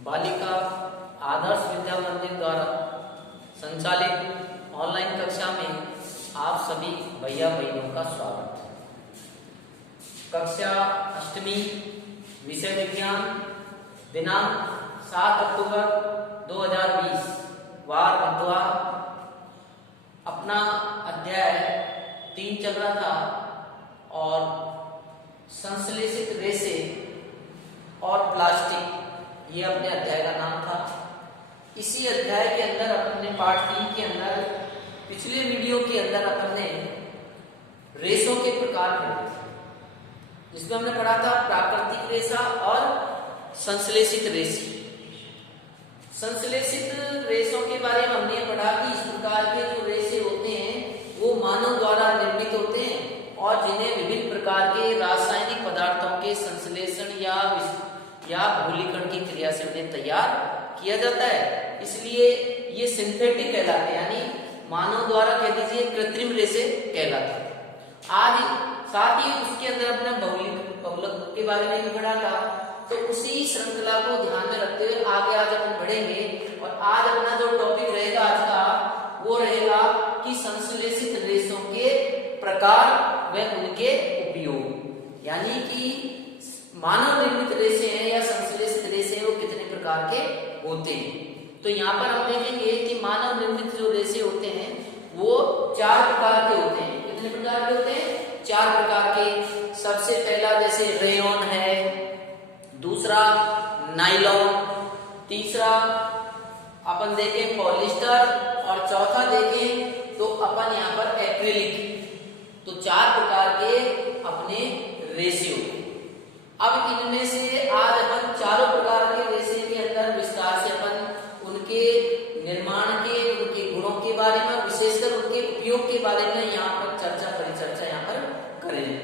बालिका आदर्श विद्या मंदिर द्वारा संचालित ऑनलाइन कक्षा में आप सभी भैया बहनों का स्वागत है। कक्षा अष्टमी विषय विज्ञान दिनांक 7 अक्टूबर 2020 वार बुधवार। अपना अध्याय 3 चल रहा था और संश्लेषित रेशे और प्लास्टिक ये अपने अध्याय का नाम था। इसी अध्याय के अंदर अपन ने पार्ट 3 के अंदर पिछले वीडियो के अंदर अपन ने रेशों के प्रकार पढ़े थे, जिसमें हमने पढ़ा था प्राकृतिक रेशा और संश्लेषित रेशे। संश्लेषित रेशों के बारे में हमने पढ़ा कि इस प्रकार के जो रेशे होते हैं वो मानव द्वारा निर्मित होते हैं और जिन्हें विभिन्न प्रकार के रासायनिक पदार्थों के संश्लेषण या बहुलीकरण की क्रिया से उन्हें तैयार किया जाता है। इसलिए ये सिंथेटिक कहलाते हैं, यानी मानव द्वारा कह दीजिए कृत्रिम रेशे कहलाते हैं। आज साथ ही उसके अंदर अपना बहुलक के बारे में भी पढ़ा था, तो उसी श्रृंखला को ध्यान में रखते हुए आगे आज अपन बढ़ेंगे। और आज अपना जो टॉपिक रहेगा आज का वो रहेगा कि संश्लेषित रेशों के प्रकार व उनके उपयोग, यानी कि मानव निर्मित रेशे हैं या संश्लेषित रेशे हैं वो कितने प्रकार के होते हैं। तो यहाँ पर हम देखेंगे कि मानव निर्मित जो रेशे होते हैं वो 4 प्रकार के होते हैं। कितने प्रकार के होते हैं? 4 प्रकार के। सबसे पहला जैसे रेयॉन है, दूसरा नाइलॉन, तीसरा अपन देखें पॉलिस्टर और चौथा देखें तो अपन यहाँ पर एक्रिलिक। तो 4 प्रकार के अपने रेशे होते हैं। अब इनमें से आज अपन चारों प्रकार के रेशे के अंदर विस्तार से अपन उनके निर्माण के, उनके गुणों के बारे में, विशेषकर उनके उपयोग के बारे में यहाँ पर परिचर्चा यहाँ पर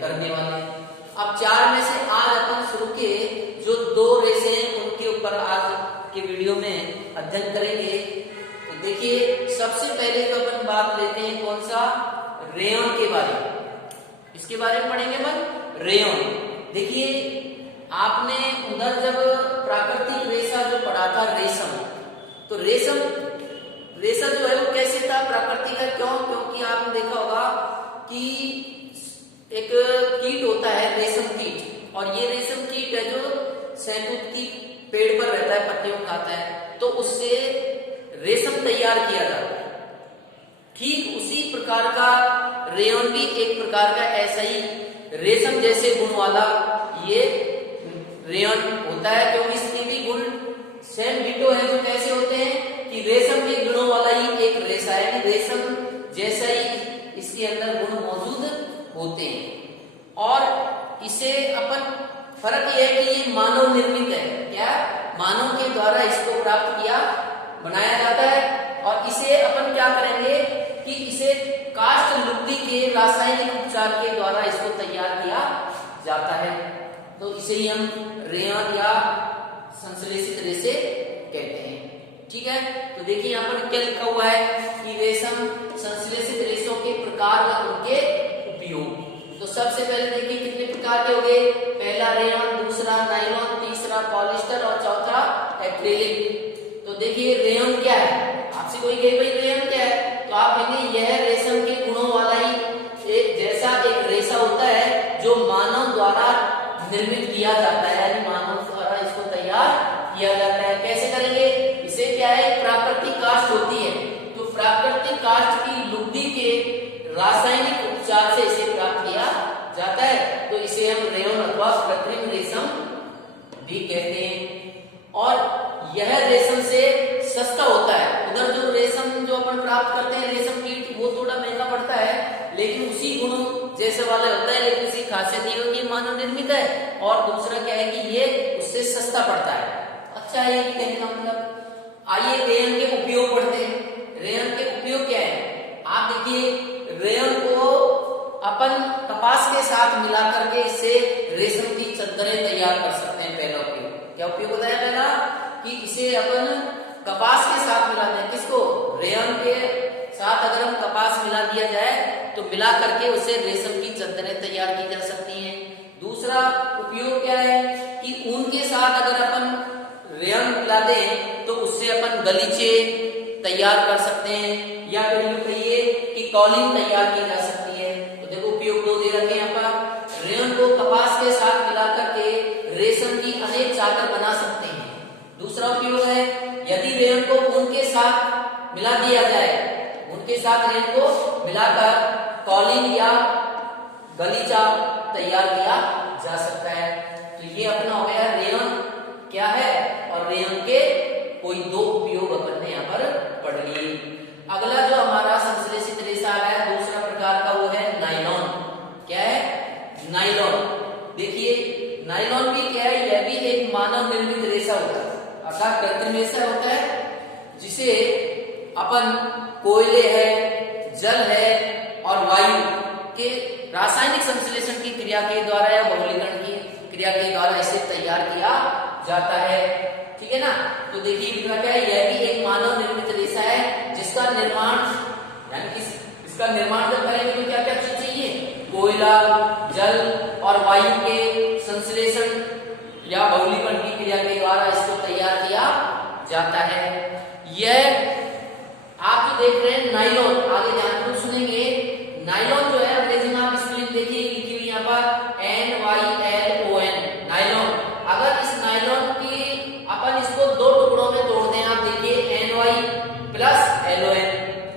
करने वाले हैं। अब 4 में से आज अपन शुरू के जो 2 रेशे हैं उनके ऊपर आज के वीडियो में अध्ययन करेंगे। तो देखिए सबसे पहले तो अपन बात लेते हैं कौन सा? रेयॉन के बारे में। इसके बारे में पढ़ेंगे अपन रेयॉन। देखिए आपने उधर जब प्राकृतिक रेशा जो पढ़ा था रेशम, तो रेशा जो है वो कैसे था? प्राकृतिक है। क्यों? क्योंकि आपने देखा होगा कि एक कीट होता है रेशम कीट, और ये रेशम कीट है जो शहतूत की पेड़ पर रहता है, पत्तियों खाता है, तो उससे रेशम तैयार किया जाता है। ठीक उसी प्रकार का रेयॉन भी एक प्रकार का ऐसा ही रेशम जैसे गुण वाला ये रेयॉन होता है, क्योंकि इसके भी गुण सेम डिटो है। जो कैसे होते हैं कि रेशम के गुणों वाला ही एक रेशा है, कि रेशम जैसा ही इसके अंदर गुण मौजूद होते हैं। और इसे अपन फर्क यह है कि ये मानव निर्मित है। क्या? मानव के द्वारा इसको प्राप्त किया, बनाया जाता है। और इसे अपन क्या करेंगे कि इसे काष्ठ लुगदी के रासायनिक उपचार के द्वारा इसको तैयार किया जाता है। तो इसे ही हम रेयॉन या संश्लेषित रेशे कहते हैं। ठीक है, तो देखिए यहाँ पर क्या लिखा हुआ है कि रेशम संश्लेषित रेशों के प्रकार व उनके उपयोग। तो सबसे पहले देखिए कितने प्रकार के हो गए? पहला रेयॉन, दूसरा नाइलॉन, तीसरा पॉलिस्टर और चौथा एक्रिलिक। तो देखिए रेयॉन क्या है? आपसे कोई कहे भाई रेयॉन क्या है, तो आप कहेंगे यह रेशम के गुणों वाला ही एक जैसा एक रेशा होता है जो मानव द्वारा निर्मित किया जाता है, यानी मानव द्वारा इसको तैयार किया जाता है। कैसे करेंगे? इसे क्या है? प्राकृतिक काष्ठ होती है, तो प्राकृतिक काष्ठ की लुगदी के रासायनिक उपचार से इसे प्राप्त किया जाता है। तो इसे हम रेयॉन अथवा कृत्रिम रेशम भी कहते हैं। और यह रेशम से सस्ता होता है। उधर जो रेशम जो अपन प्राप्त करते हैं रेशम कीट, वो थोड़ा महंगा पड़ता है, लेकिन उसी गुणों जैसे वाला होता है, लेकिन इसकी खासियत ये होगी मानव निर्मित है। और दूसरा क्या है कि ये उससे सस्ता पड़ता है। अच्छा है ये कहने का मतलब। आइए रेयॉन के उपयोग पढ़ते हैं। रेयॉन के उपयोग क्या है? आप देखिए रेयॉन को अपन कपास के साथ मिला करके इससे रेशम की चद्दरें तैयार कर सकते हैं। पहला उपयोग क्या उपयोग होता है? पहला कि इसे अपन कपास के साथ मिलाते हैं। किसको? रेयॉन के साथ अगर हम कपास मिला दिया जाए तो मिला करके उसे रेशम की चद्दरें तैयार की जा सकती हैं। दूसरा उपयोग क्या है कि ऊन के साथ अगर अपन रेयन मिला मिला दें तो उससे अपन गलीचे तैयार कर सकते हैं, या फिर यूं कहिए कि कॉलिंग तैयार की जा सकती है। तो देखो उपयोग दो दे रखे हैं यहाँ पर। रेयन को कपास के साथ मिलाकर के रेशम की अनेक चादर बना सकते हैं। दूसरा उपयोग है, यदि रेयन को ऊन के साथ मिला दिया जाए, ऊन के साथ रेयन को मिलाकर कॉलिंग या गलीचा तैयार किया जा सकता है। तो ये अपना हो गया रेयन क्या है और रेयन के कोई दो उपयोग अपन ने यहाँ पर पढ़ लिए। अगला जो हमारा संश्लेषित रेशा है दूसरा प्रकार का वो है नायलॉन। क्या है? नायलॉन। देखिए नायलॉन भी क्या है, यह भी एक मानव निर्मित रेशा होता है, अर्थात कृत्रिम रेशा होता है, जिसे अपन कोयले है, जल है और वायु के रासायनिक संश्लेषण की क्रिया के द्वारा या बहुलीकरण की क्रिया के द्वारा इसे तैयार किया जाता है। ठीक है ना। तो देखिए क्या है, यह भी एक मानव निर्मित रेशा है जिसका निर्माण यानी कि इसका निर्माण जब करेंगे तो क्या क्या चीज चाहिए? कोयला, जल और वायु के संश्लेषण या बहुलीकरण की क्रिया के द्वारा इसको तैयार किया जाता है। यह आप जो देख रहे हैं नायलॉन, आगे ध्यानपूर्वक सुनेंगे। नायलॉन जो है अंग्रेजी में आप स्पेलिंग देखिए लिखी हुई यहाँ पर NYLON नायलॉन। अगर इस नायलॉन की अपन इसको दो टुकड़ों में तोड़ दें, आप देखिए NY प्लस LON,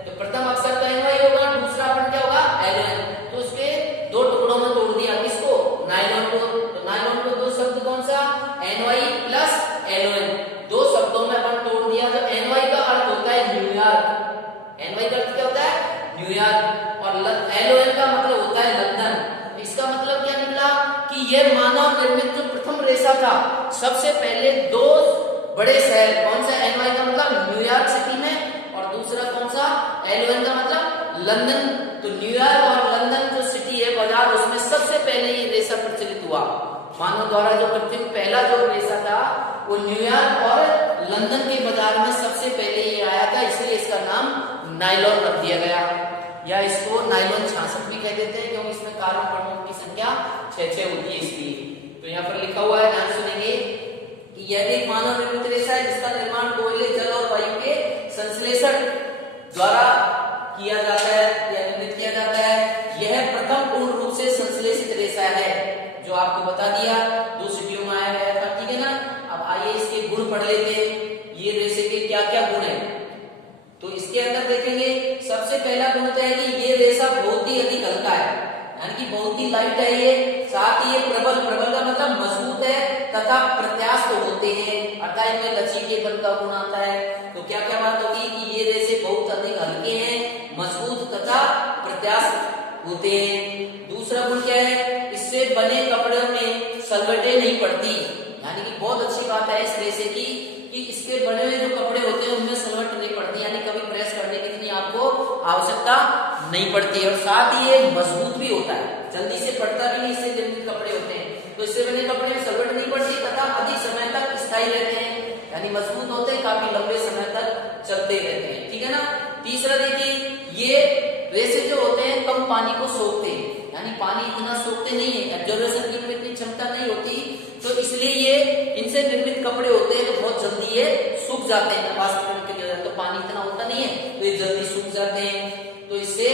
तो प्रथम अक्षर तो NY होगा, दूसरा अपन क्या होगा? LON। तो उसके दो टुकड़ों में तोड़ दिया किसको? नायलॉन को। तो नायलॉन को दो शब्द कौन सा? NY प्लस LON, दो शब्दों में अपन तोड़ दिया। तो NY का अर्थ होता है न्यूयॉर्क, NY का अर्थ क्या होता है? न्यूयॉर्क, और LON का मतलब होता है लंदन। इसका मतलब क्या निकला कि यह मानव निर्मित जो प्रथम रेशा था, सबसे पहले दो बड़े शहर, कौन सा? NY का मतलब न्यूयॉर्क सिटी में, और दूसरा कौन सा? LON का मतलब लंदन। तो न्यूयॉर्क और लंदन जो सिटी है बाजार, उसमें सबसे पहले ये रेशा प्रचलित हुआ मानव द्वारा। जो कृत्रिम पहला जो रेशा था वो न्यूयॉर्क और लंदन के बाजार में सबसे पहले ये आया था, इसलिए इसका नाम नायलॉन रख दिया गया, या इसको नायलॉन 66 भी कह देते हैं क्योंकि इसमें कार्बन परमाणु की संख्या 6 होती है इसलिए। तो यहाँ पर लिखा हुआ है, ध्यान सुनेंगे कि यह भी एक मानव निर्मित रेशा है जिसका निर्माण कोयले, जल और वायु के संश्लेषण द्वारा किया जाता है या निर्मित किया जाता है। यह प्रथम पूर्ण रूप से संश्लेषित रेशा है, जो आपको बता दिया 2 सिटियों में आया गया था। ठीक है ना। अब आइए इसके गुण पढ़ लेते हैं, ये रेशे के क्या क्या गुण है। तो इसके अंदर देखेंगे सबसे पहला गुण तो है कि ये रेशा बहुत ही अधिक हल्का है, यानी कि बहुत ही लाइट है ये। साथ ही ये प्रबल, प्रबल का मतलब मजबूत है तथा प्रत्यास्थ होते हैं, अर्थात इनमें लचीलेपन का गुण आता है। तो क्या क्या बात होगी कि ये रेशे बहुत अधिक हल्के हैं, मजबूत तथा प्रत्यास्थ होते हैं। दूसरा गुण क्या है? इससे बने कपड़ों में सलवटें नहीं पड़ती, यानी कि बहुत अच्छी बात है इस रेशे की कि इसके बने हुए जो कपड़े होते हैं उनमें सलवट नहीं पड़ती, यानी कभी प्रेस करने की इतनी आपको आवश्यकता नहीं पड़ती। और साथ ही ये मजबूत भी होता है, जल्दी से फटता भी नहीं, इससे निर्मित कपड़े होते हैं। तो इससे बने कपड़े में सलवट नहीं पड़ती तथा अधिक समय तक स्थायी रहते हैं, यानी मजबूत होते हैं, काफी लंबे समय तक चलते रहते हैं। ठीक है ना। तीसरा देखिए, ये रेशे जो होते हैं कम पानी को सोखते हैं, यानी पानी इतना सोखते नहीं है, एब्जॉर्प्शन की इनमें इतनी क्षमता नहीं होती, तो इसलिए ये इनसे निर्मित कपड़े होते हैं तो बहुत जल्दी ये सूख जाते हैं। वाष्पीकरण के लिए तो पानी इतना होता नहीं है तो ये जल्दी सूख जाते हैं, तो इससे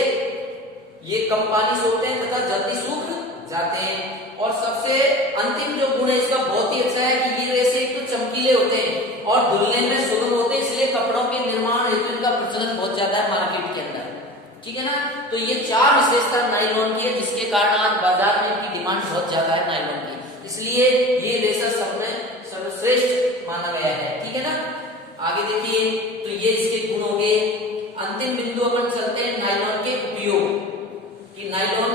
ये कम पानी सोखते हैं तथा जल्दी सूख जाते हैं। और सबसे अंतिम जो गुण है इसका बहुत ही अच्छा है कि ये रेशे एक तो चमकीले होते हैं और धुलने में सुगम होते हैं, इसलिए कपड़ों के निर्माण हेतु इनका प्रचलन बहुत ज्यादा है मार्केट के अंदर। ठीक है ना। तो ये 4 विशेषता नायलॉन की है, जिसके कारण आज बाजार में इनकी डिमांड बहुत ज्यादा है नायलॉन की, इसलिए ये रेशा सर्वश्रेष्ठ माना गया है। ठीक है ना। आगे देखिए, तो ये इसके गुण हो गए। अंतिम बिंदु अपन चलते हैं नायलॉन के उपयोग, कि नायलॉन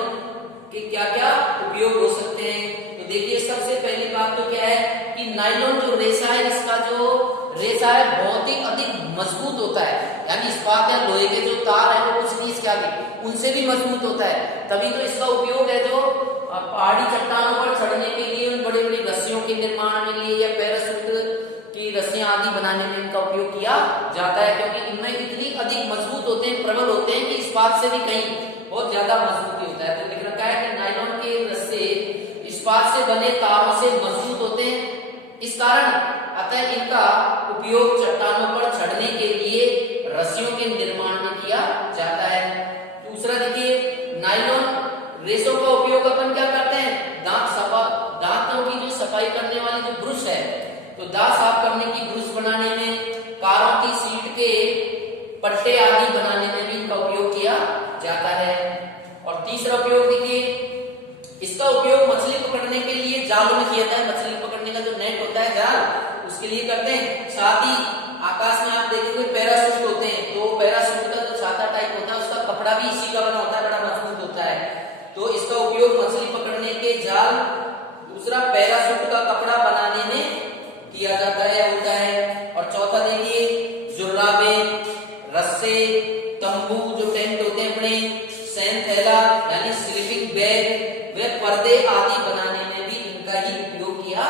के क्या क्या उपयोग हो सकते हैं। तो देखिए सबसे पहली बात तो क्या है कि नायलॉन जो रेशा है, इसका जो रेशा है बहुत ही अधिक मजबूत होता है, यानी इस्पात या लोहे के जो तार है वो कुछ नहीं इसके आगे, उनसे भी मजबूत होता है। तभी तो इसका उपयोग है जो पहाड़ी चट्टानों पर चढ़ने के लिए, उन बड़ी बड़ी रस्सियों के निर्माण के लिए या पैराशूट की रस्सियां आदि बनाने में इनका उपयोग किया जाता है, क्योंकि इनमें इतनी अधिक मजबूत होते हैं, प्रबल होते हैं कि इस्पात से भी कहीं बहुत ज्यादा मजबूती होता है। तो लिख रखा है कि नायलॉन के रस्से इस्पात से बने तारों से मजबूत होते हैं, इस कारण अतः इनका उपयोग उपयोग चट्टानों पर चढ़ने के लिए रस्सियों के निर्माण में किया जाता है। दूसरा देखिए, नायलॉन रेशों का उपयोग अपन क्या करते हैं, दांतों की जो सफाई करने वाली जो ब्रश है, तो दांत साफ करने की ब्रश बनाने में, कारों की सीट के पट्टे आदि बनाने में भी इनका उपयोग किया जाता है। और तीसरा उपयोग देखिए, इसका उपयोग मछली पकड़ने के लिए जालों में किया जाता है। मछली पकड़ने का जो नेट होता है जाल, उसके लिए करते हैं। साथ ही आकाश में आप देखोगे पैराशूट होते हैं, तो पैराशूट का जो छाता टाइप होता है उसका कपड़ा भी इसी का बना होता है, बड़ा मजबूत होता है। तो इसका उपयोग मछली पकड़ने के जाल, दूसरा पैराशूट का कपड़ा बनाने में किया जाता है, होता है। और चौथा देखिए, जुर्राबे, रस्से, तंबू जो टेंट होते हैं अपने, सैन थैला यानी स्लीपिंग बैग, वे पर्दे आदि बनाने में भी इनका ही उपयोग किया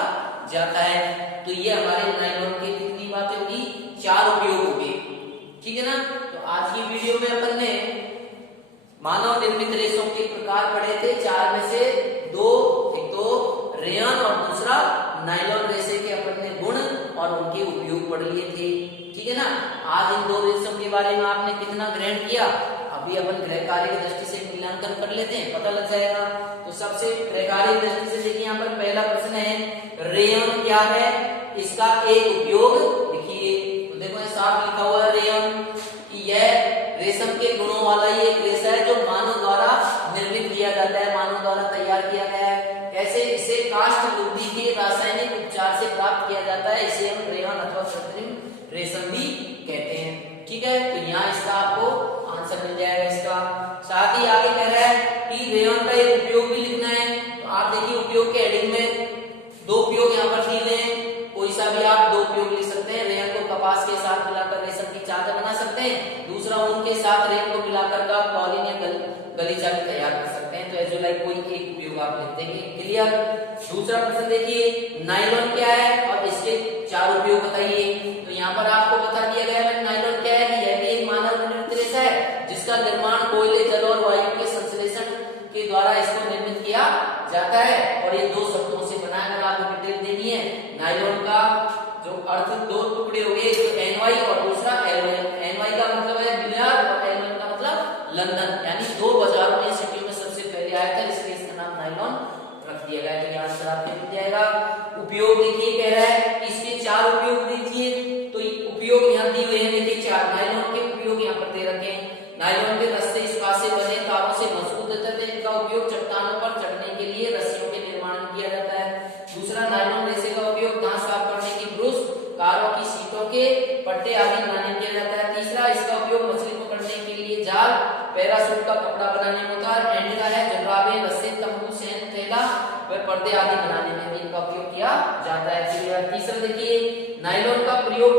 जाता है। तो ये हमारे नायलॉन के कितनी बातें होगी, 4 उपयोग हो गए, ठीक है ना। तो आज की वीडियो में अपन ने मानव निर्मित रेशों के प्रकार पढ़े थे। 4 में से 2, एक तो रेयन और दूसरा नायलॉन रेशे के अपन ने गुण और उनके उपयोग पढ़ लिए थे, ठीक है ना। आज इन 2 रेशों के बारे में आपने कितना ग्रहण किया, अभी अपन गृह कार्य की दृष्टि से मूल्यांकन कर लेते हैं, पता लग जाएगा। तो सबसे गृह कार्य की दृष्टि से देखिए, यहाँ पर पहला प्रश्न है, रेयन क्या है, इसका एक उपयोग लिखिए। तो देखो साफ लिखा हुआ है रेयन कि यह रेशम के गुणों वाला ही एक रेशा है जो मानव द्वारा निर्मित किया जाता है, मानव द्वारा तैयार किया गया है। ऐसे इसे काष्ठ लुगदी के रासायनिक उपचार से प्राप्त किया जाता है, इसे हम रेयन अथवा कृत्रिम रेशम भी कहते हैं, ठीक है। तो यहाँ इसका आपको आंसर मिल जाएगा इसका। साथ ही आगे कह रहा है कि रेयन का एक उपयोग भी लिखना है। तो आप देखिए उपयोग के हेडिंग में 2 उपयोग यहाँ पर दिए हैं, कोई सा भी आप 2 उपयोग लिख सकते हैं। रेयन को कपास के साथ मिलाकर रेशम की चादर बना सकते हैं, दूसरा ऊन के साथ रेयन को मिलाकर का कॉलिन या गलीचा भी तैयार कर सकते हैं। तो ऐसे लाइक कोई एक उपयोग आप लिखते हैं, क्लियर। दूसरा प्रश्न देखिए, नायलॉन क्या है और इसके 4 उपयोग बताइए। तो यहाँ पर आपको बता दिया गया है नायलॉन क्या है कि यह भी एक मानव निर्मित रेशा है जिसका निर्माण कोयले, जल और वायु के संश्लेषण के द्वारा इसको निर्मित किया जाता है। और ये 2 शब्दों से बना है, अगर आपको डिटेल देनी है। नायलॉन का जो अर्थ 2 टुकड़े हो गए, तो एनवाई और दूसरा एलवाई। एनवाई का मतलब है बिलियर्ड और एलवाई का मतलब लंदन, यानी 2 बाजारों में सिटियों में सबसे पहले आया था, इसलिए इसका नाम नायलॉन रख दिया गया। तो आंसर आपके मिल जाएगा। उपयोग देखिए कह रहा है इसके 4 उपयोग देखिए, तो उपयोग यहाँ दिए हुए हैं, देखिए 4 नायलॉन के उपयोग यहाँ पर दे रखे हैं। नायलॉन के रस्से इस्पात से बने तारों से मजबूत होते थे, इनका उपयोग चट्टानों पर चढ़ने के लिए रस्सियों के निर्माण में किया जाता है। दूसरा, नायलॉन रेशे का उपयोग दांत साफ करने की ब्रश, कारों की सीटों के पट्टे आदि बनाने में किया जाता है। तीसरा, इसका उपयोग मछली पकड़ने के लिए जाल, पैराशूट का कपड़ा बनाने में होता है। एंड का है जुर्राबे, रस्से, तंबू, सैन थैला व पर्दे आदि बनाने में भी इनका उपयोग किया जाता है। तीसरा देखिए, नायलॉन का प्रयोग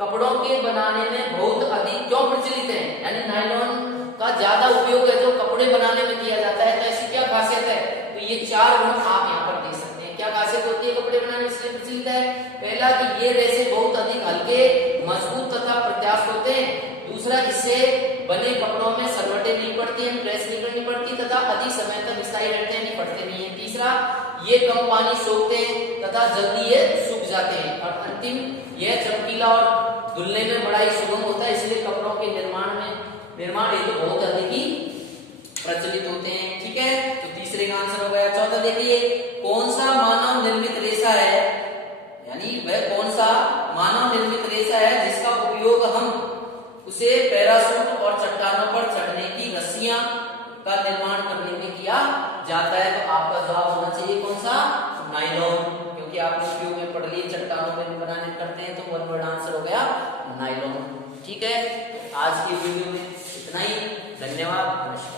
कपड़ों के बनाने में बहुत अधिक क्यों प्रचलित है, यानी नायलॉन का ज्यादा उपयोग है जो कपड़े बनाने में किया जाता है। तो ऐसी क्या खासियत है, तो ये 4 गुण आप यहाँ पर देख सकते हैं। क्या खासियत होती है कपड़े बनाने में इसलिए प्रचलित है? पहला कि ये रेशे बहुत अधिक हल्के, मजबूत तथा प्रत्यास्थ होते हैं। दूसरा, इससे बने कपड़ों में सरवटें नहीं पड़ती हैं, प्रेस नहीं करनी पड़ती तथा अधिक समय तक स्थायी रहते हैं, नहीं फटते नहीं है। तीसरा, ये कम पानी सोखते हैं तथा जल्दी ये सूख जाते हैं। और अंतिम, यह चमकीला और धुलने में बड़ा ही सुगम होता है, इसलिए कपड़ों के निर्माण ये तो बहुत अधिक ही प्रचलित होते हैं, ठीक है। तो तीसरे का आंसर हो गया। चौथा देखिए, कौन सा मानव निर्मित रेशा है, यानी वह कौन सा मानव निर्मित रेशा है जिसका उपयोग हम उसे पैराशूट और चट्टानों पर चढ़ने की रस्सियां का निर्माण करने में किया जाता है। तो आपका जवाब होना चाहिए कौन सा, नायलॉन, क्योंकि आपने उपयोग में पढ़ लिए चट्टानों में बनाने करते हैं, तो 1 वर्ड आंसर हो गया नायलॉन, ठीक है। आज की वीडियो में इतना ही, धन्यवाद, नमस्कार।